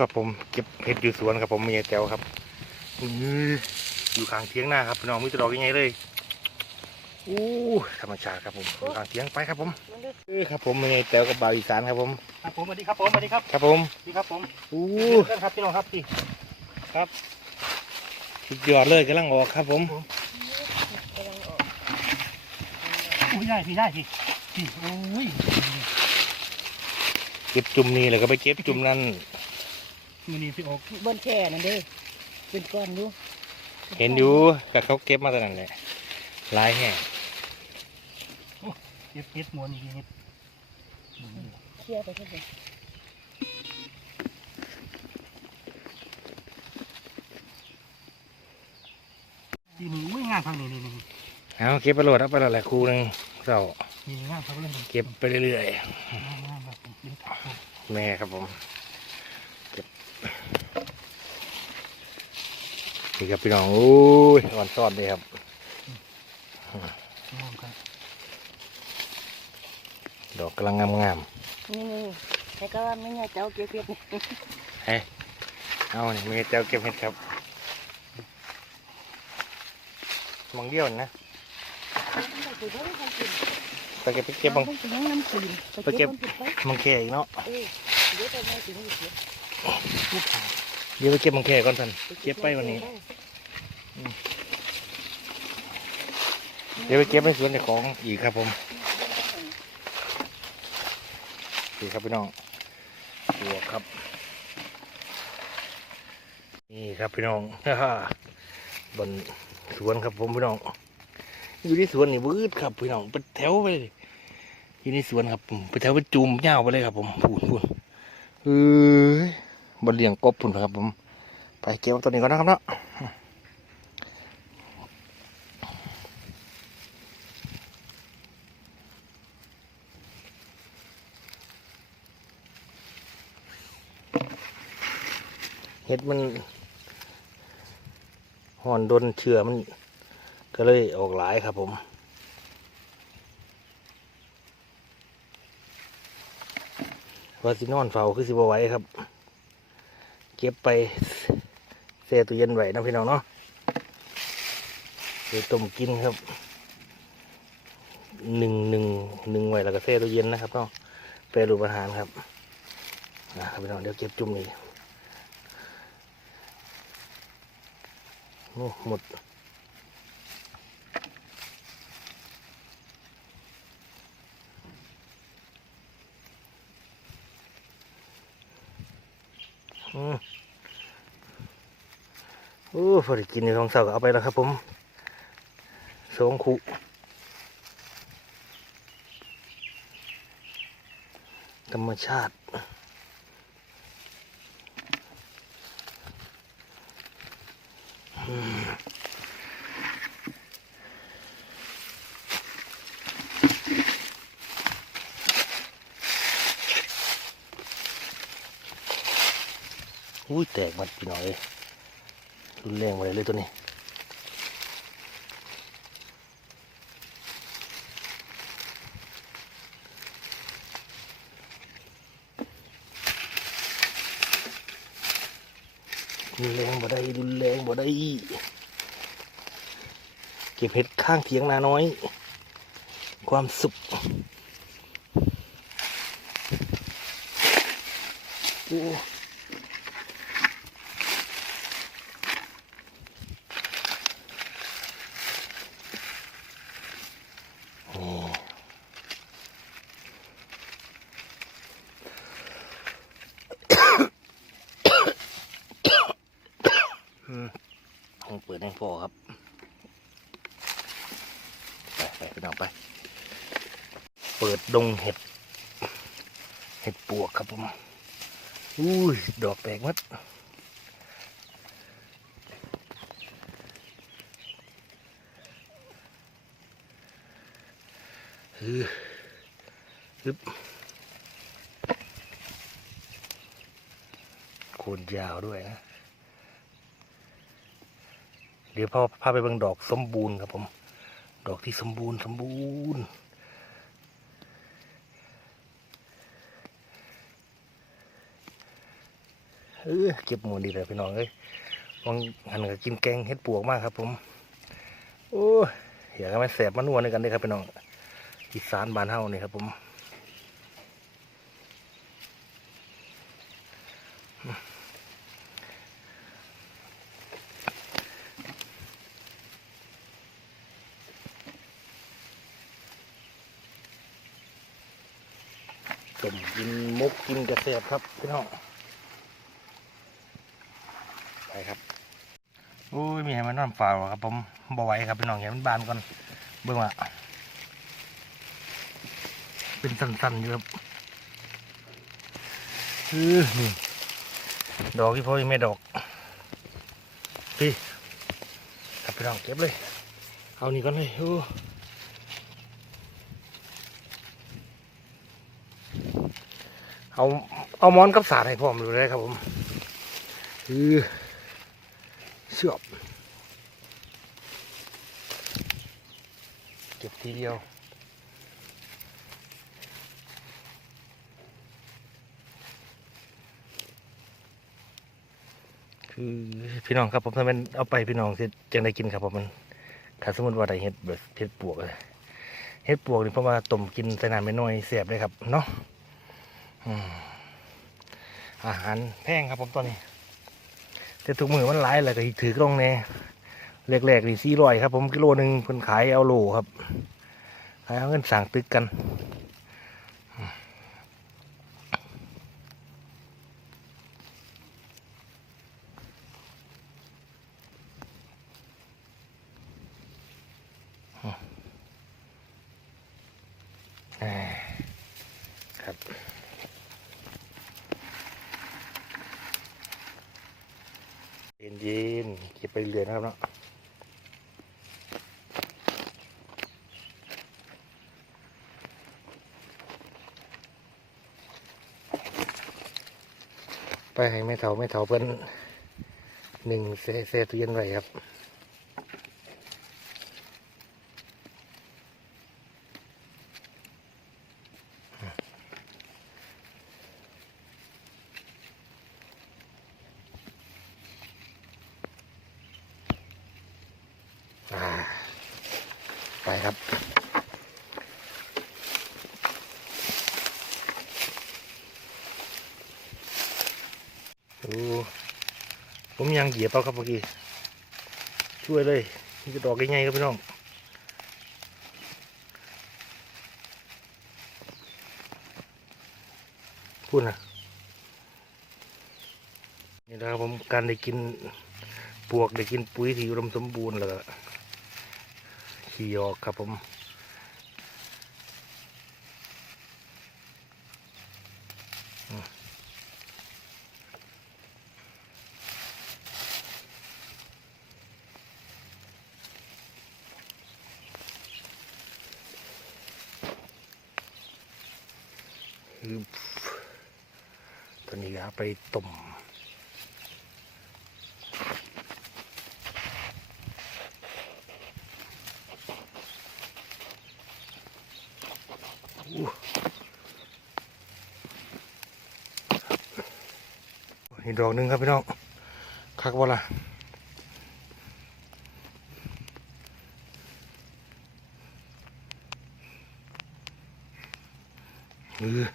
ครับผมเก็บเห็ดอยู่สวนครับผมเมียแจ๋วครับอื้ออยู่ข้างเทียงหน้าครับพี่น้องมีแตดอกยังไงเลยอู้ธรรมชาติครับผมอยู่ข้างเทียงไปครับผมเออครับผมเมียแจ๋วกับบาวอีสานครับผมครับผมสวัสดีครับผมสวัสดีครับครับผมสวัสดีครับผมอู้เพื่อนครับพี่น้องครับพี่ครับสุดยอดเลยกำลังออกครับผมอุ้ยได้พี่ได้พี่พี่โอ้ยเก็บจุ่มนี่แล้วก็ไปเก็บจุ่มนั่น มันนี่พี่ออกบนแค่นั่นเด้อเป็นก้อนอยู่เห็นอยู่กับเขาเก็บมาตอนนั้นแหละลายแห้งเก็บเก็บหมวนอีกนิดเคลียร์ไปเท่าไหร่ทีนี้อุ้ยงานพังนี่นี่นี่เอาเก็บไปโหลดเอาไปโหลดแหละครูหนึ่งเสานี่งานพังเรื่องนี้เก็บไปเรื่อยงานงานแบบนี้ครับผมๆแม่ครับผมเก็บ นี่ครับพี่น้องโอ้ยอ่อนซ่อนเลยครับดอกกำลังงามนี่นี่แต่ก็ว่าไม่เนี่เจ้าเก็บเก็บนี่เฮ้ยเอานี่ยมีเจ้าเก็บเห็ดครับมองเดียวนะไปเก็บไปเก็บบังไปเก็บมังแค่อีกเนาะ เออเดี๋ยวไปแม่ถึงอีกเดี๋ยวพูดขาเดี๋ยวไปเก็บมังแค่ก่อนท่านเก็บไปวันนี้ เดี๋ยวไปเก็บในสวนเจ้าของอีกครับผมนี่ครับพี่น้องบวกครับ นี่ครับพี่น้องบนสวนครับผมพี่น้อง อยู่ที่สวนนี่วืดครับพี่น้องเป็นแถวไปเลยอยู่ในสวนครับผมเป็นแถวเป็นจุ่มยาวไปเลยครับผมพูนพูนเอ้ย บนเลี้ยงกบพูนครับผม ไปเก็บตัวนี้ก่อนนะครับเนาะเห็ดมันห่อนโดนเชื้อมันก็เลยออกหลายครับผมว่าสินอนเฝ้าคือสิบไหว้ครับ เก็บไปเซ่ตู้เย็นไว้นะพี่น้องเนาะเดี๋ยวต้มกินครับหนึ่งหนึ่งหนึ่งไว้แล้วก็เซ่ตู้เย็นนะครับเนาะแปรรูปอาหารครับนะครับพี่น้องเดี๋ยวเก็บจุ่มนี่โอ้หมด โอ้พอได้กินในท้องเสาก็เอาไปแล้วครับผมสองคู่ธรรมชาติ อุ้ยแตกหมัดพี่น้องเลยรุนแรงมาเลยเลยตัวนี้รุนแรงบ่ได้รุนแรงบ่ได้ เก็บเห็ดข้างเถียงนาน้อย ความสุขโอ้ นี่อืมห้องเปิ ดให้พอครับไปไปไปน้องไป เปิดดงเห็ด เห็ดปวกครับผม อุ้ย ดอกแตกมัดฮือฮึบโคนยาวด้วยนะ เดี๋ยวพาพาไปเบิ่งดอกสมบูรณ์ครับผม ดอกที่สมบูรณ์สมบูรณ์เออเก็บหมูดีเลยพี่น้องเอ้ยวังหันกับกินแกงเห็ดปวกมากครับ ผม โอ้ยอยากให้มันแสบมันนัวด้วยกันเลยครับพี่น้องอีสานบ้านเฮานี่ครับผม ต้มกินมุกกินกระเสบครับพี่น้องไปครับโอ้ยมีให้มันนอนเปล่าหรอครับผมบ่ไหวครับพี่น้องเห็นมันบานก่อนเบื้องละเป็นสั้นๆอยู่ครับเออนี่ดอกที่พ่อยังไม่ดอกพี่ครับพี่น้องเก็บเลย เอานี่ก่อนเลยโอ้ เอาเอามอนกับสาดให้พร้อมดูเลยครับผมคือเสือบเก็บทีเดียวคือพี่น้องครับผมถ้ามันเอาไปพี่น้องจะจังได้กินครับผมมันถ้าสมมติว่าได้เห็ดแบบเห็ดปวกเลยเห็ดปวกนี่เพราะว่าต้มกินใส่น้ำไม่น้อยเสียบเลยครับเนาะ อาหารแพงครับผมตอนนี้ แต่ถุงมือมันหลายเลยก็ถือกล้องแน่แรกๆนี่สี่ร้อยครับ ผมกิโลหนึ่งเพิ่นขายเอาโลครับขายเอาเงินสั่งตึกกัน เย็นเย็นๆเก็บไปเรื่อยนะครับเนาะไปให้ไม่เถาไม่เถาเพิ่นหนึ่งเซเซตู้เย็นไว้ครับ ไปครับโอ้ผมยังเหยียบเอาครับเมื่อกี้ ช่วยเลยนี่จะดอกง่ายๆครับพี่น้องพูดนะนี่นะครับผมการได้กินปวกได้กินปุ๋ยที่อุดมสมบูรณ์แล้ว ขี่ออกครับผมอืมฮึบตอนนี้ก็เอาไปต้ม ดอกหนึ่งครับพี่น้องคักว่าล่ะเออนี่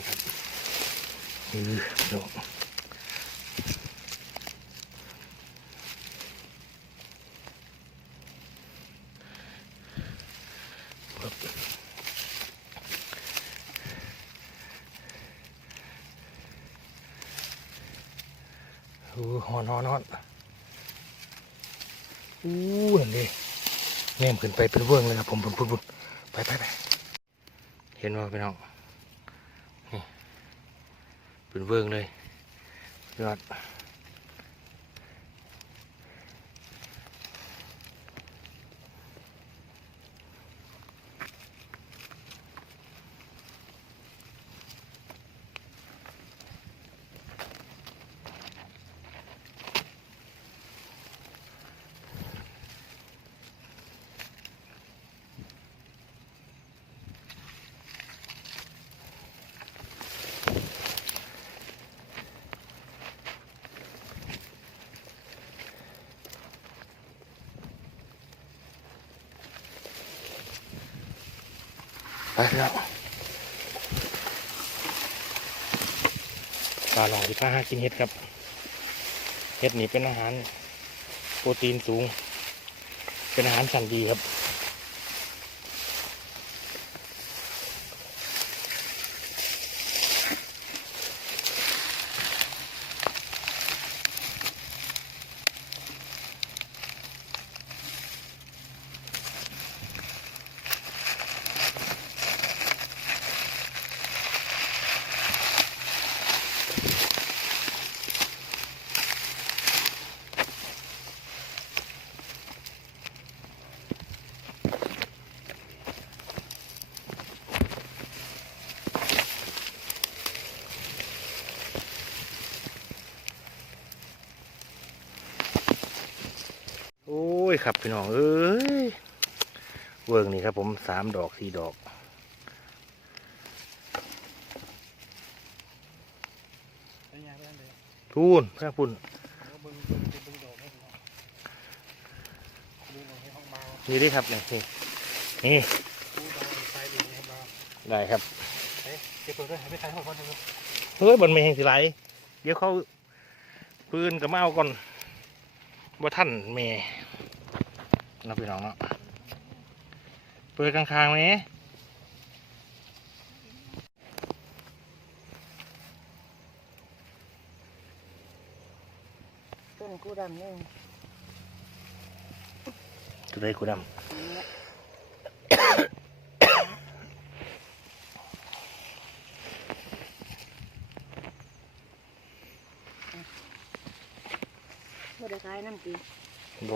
ครับเออพี่น้อง โอ้ฮอนฮอนฮอนอู้นั่นดิแง่มขึ้นไปเป็นเวิ้งเลยครับผมพุ่นพุ่นไปไปไปเห็นว่าพี่น้องนี่เป็นเวิ้งเลยยอด ไปแล้วปลาหลองที่ป้าหากินเห็ดครับ เห็ดนี่เป็นอาหารโปรตีนสูง เป็นอาหารชั้นดีครับ โอ้ย ครับพี่น้องเอ้ยเวิร์กนี่ครับผมสามดอกสี่ดอกเป็นยังไงบ้างเดี๋ยวพูนพระพุ่นเบิ่งเบิ่งเบิ่งดอกให้ดูดูดอกให้ห้องมานี่ดิครับนี่นี่นี่ดูดอกไฟดีให้มาได้ครับเอ๊ะเก็บตัวด้วยให้ไปขายห้องคนหนึ่งเฮ้ยบนเมงสิไหลเดี๋ยวเขาปืนกับมาเอาก่อนว่าท่านเม เราพี่น้องเนาะเปิดกลางๆไหมต้นกูดำนี่จุดได้กูดไม่ได้ขายน้ำตีำโบ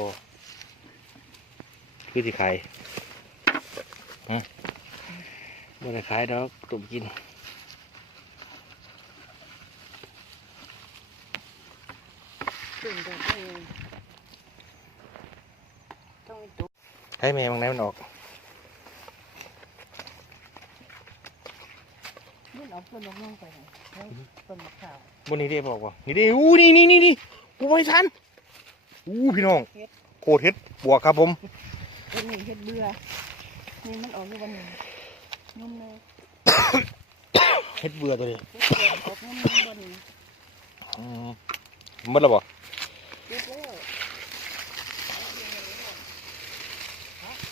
คือที่ขายฮะบ่ได้ขายดอกตุ่มกินต้นดอกนี่ต้องมีตุ๊กให้แม่บางไหนมันออกนี่เอาต้นลงลงไปไหนเอาต้นมะขาวบนนี้ได้บอกว่านี่ได้อู้นี่นี่นี่นี่กูไม่ทันอู้พี่น้องโคตรเฮ็ดบวกครับผม ต้นนี้เฮ็ดเบื่อนี่มันออกอยู่วันหนึ่งนุ่มเลยเฮ็ดเบื่อตัวนี้เฮ็ดเบื่อออกนุ่มๆวันหนึ่งอืมหมันแล้วบ่เฮ็ดแล้ว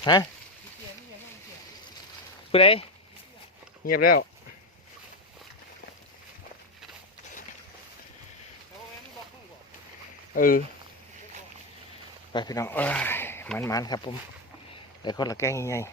ฮะไปไหนเงียบแล้วเออไปพี่น้องเอ้ยมันมันๆครับผม แต่คนละแกล้งยัง